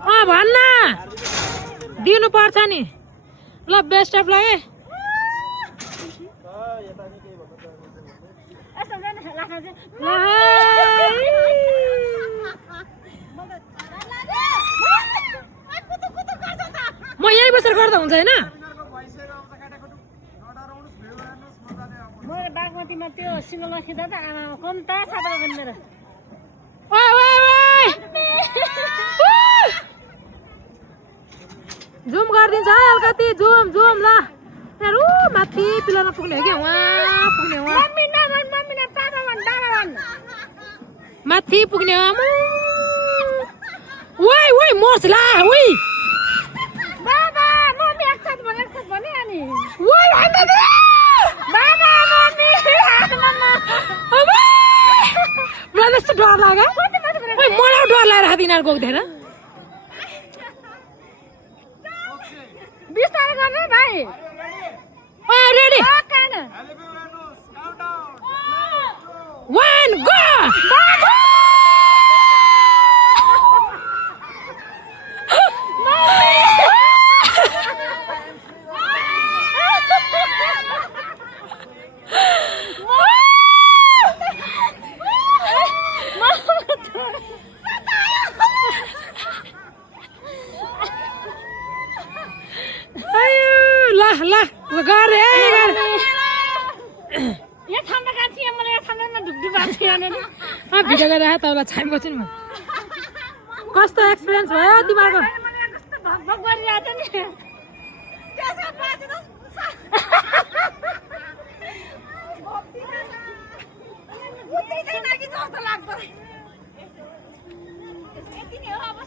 भन्न दिनु पर्छ नि ल बेस्ट अफ लक है म यही बसेर गर्दा हुन्छ हैन मैले बागमतीमा त्यो सिङ्गलमा खिच्दा त आमा कम त सादा गर्न मेरो जुम गरिदिन्छ है अलिकति जुम जुम ल यारु माथि पिल्ला नपुग्ने हो कि वहाँ पुग्ने हो माथि पुग्ने हो ओइ ओइ मोर्स ला ओइ बाबा मम्मी एकसाथ भने अनि ओइ भन्दा बाबा मम्मी मलाई यस्तो डर लाग्यो ओइ मलाई डर लागेर तिनीहरू गउँदैन बिस्तारै गर्ने भाइ रेडी 1 go ला गरे यहाँ थाम्दा कान्छी मलाई यहाँ थाम्दा ढुकढुक भएको थियो अनि भिडियो गरेर तपाईँलाई छाइपछि नि म कस्तो एक्सपिरियन्स भयो तिमीहरूको कस्तो भगभग गरिरहेछ नि लाग्दो यति नै हो अब